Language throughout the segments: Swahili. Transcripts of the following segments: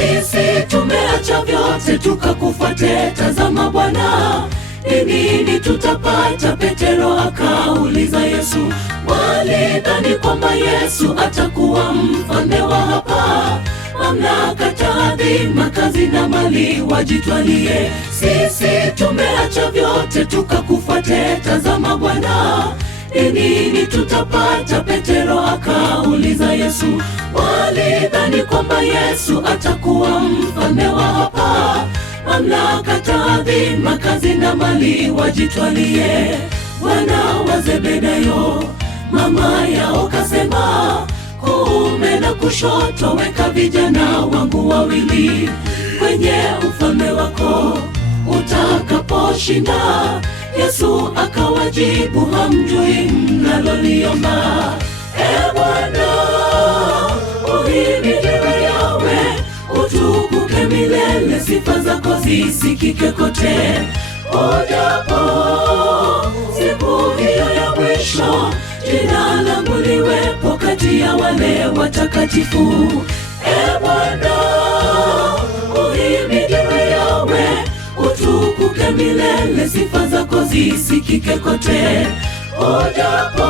Sisi tumeacha vyote tukakufuate. Tazama Bwana, ni nini tutapata? Petero akauliza Yesu. Walidhani kwamba Yesu atakuwa mfalme wa hapa, mamlaka, taadhima, kazi na mali wajitwalie. Sisi tumeacha vyote tukakufuate. Tazama Bwana, ni nini tutapata? Petero akauliza Yesu. Walidhani kwamba Yesu atakuwa mfalme wa hapa, mamlaka, taadhima, kazi na mali wajitwalie. Wana wa Zebedayo mama yao kasema, kuume na kushoto weka vijana wangu wawili, kwenye ufalme wako utakaposhinda. Yesu akawajibu, hamjui mnaloliomba. Bwana, uhimidiwe Yawe, utukuke milele, sifa zako zisikike kote. Ujapo siku hiyo ya mwisho, jina langu liwepo kati ya wale watakatifu. Bwana, uhimidiwe Yawe, utukuke milele, sifa zako zisikike kote. Ujapo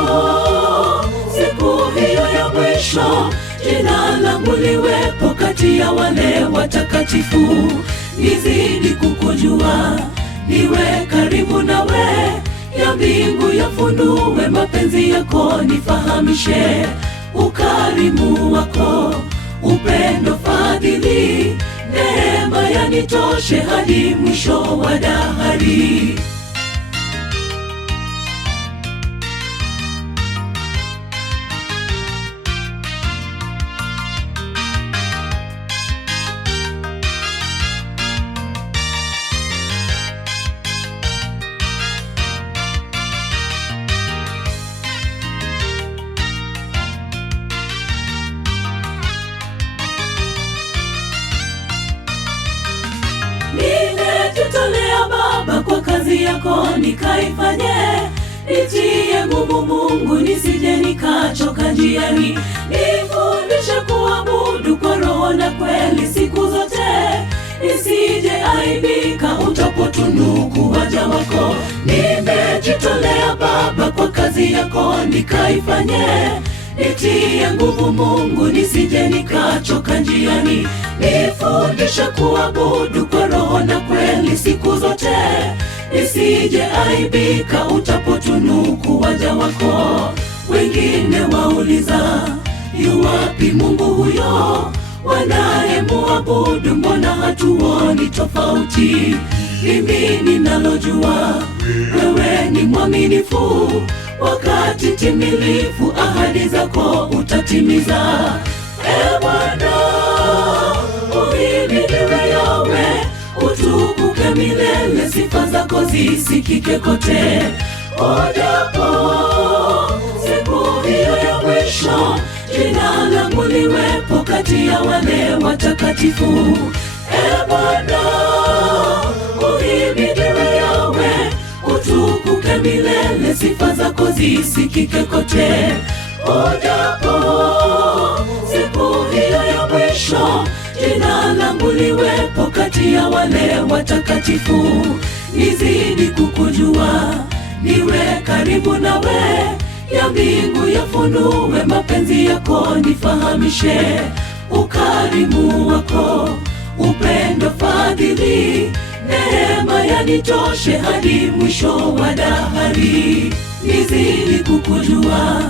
siku hiyo ya mwisho, jina langu liwepo kati ya wale watakatifu. Nizidi kukujua, niwe karibu nawe, ya mbingu yafunue mapenzi yako, nifahamishe ukarimu wako, upendo, fadhili, neema yanitoshe hadi mwisho wa dahari. Nimejitolea Baba kwa kazi yako nikaifanye, nitie nguvu Mungu nisije nikachoka njiani. Nifundishe kuabudu kwa roho na kweli siku zote, nisije aibika utapotunuku waja wako. Nimejitolea Baba kwa kazi yako nikaifanye, nitie nguvu Mungu nisije nikachoka njiani. Nifundishe kuabudu kwa roho na kweli siku zote, nisije aibika utapotunuku waja wako. Wengine wauliza, yu wapi Mungu huyo wanayemuabudu? Mbona hatuoni tofauti? Mimi ninalojua, wewe ni mwaminifu, wakati timilifu ahadi zako utatimiza. Bwana, uhimidiwe Yawe, utukuke milele, sifa zako zisikike kote. Ujapo siku hiyo ya mwisho, jina langu liwepo kati ya wale watakatifu. Bwana, uhimidiwe Yawe, utukuke milele, sifa zako zisikike kote. Ujapo siku hiyo ya mwisho, jina langu liwepo kati ya wale watakatifu. Nizidi kukujua, niwe karibu nawe, ya mbingu yafunue mapenzi yako, nifahamishe ukarimu wako, upendo, fadhili, neema yanitoshe hadi mwisho wa dahari. Nizidi kukujua,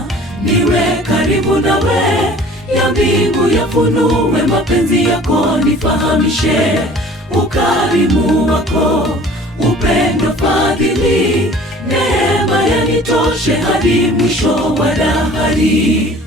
niwe karibu nawe, ya mbingu yafunue mapenzi yako, nifahamishe ukarimu wako, upendo, fadhili, neema yanitoshe hadi mwisho wa dahari.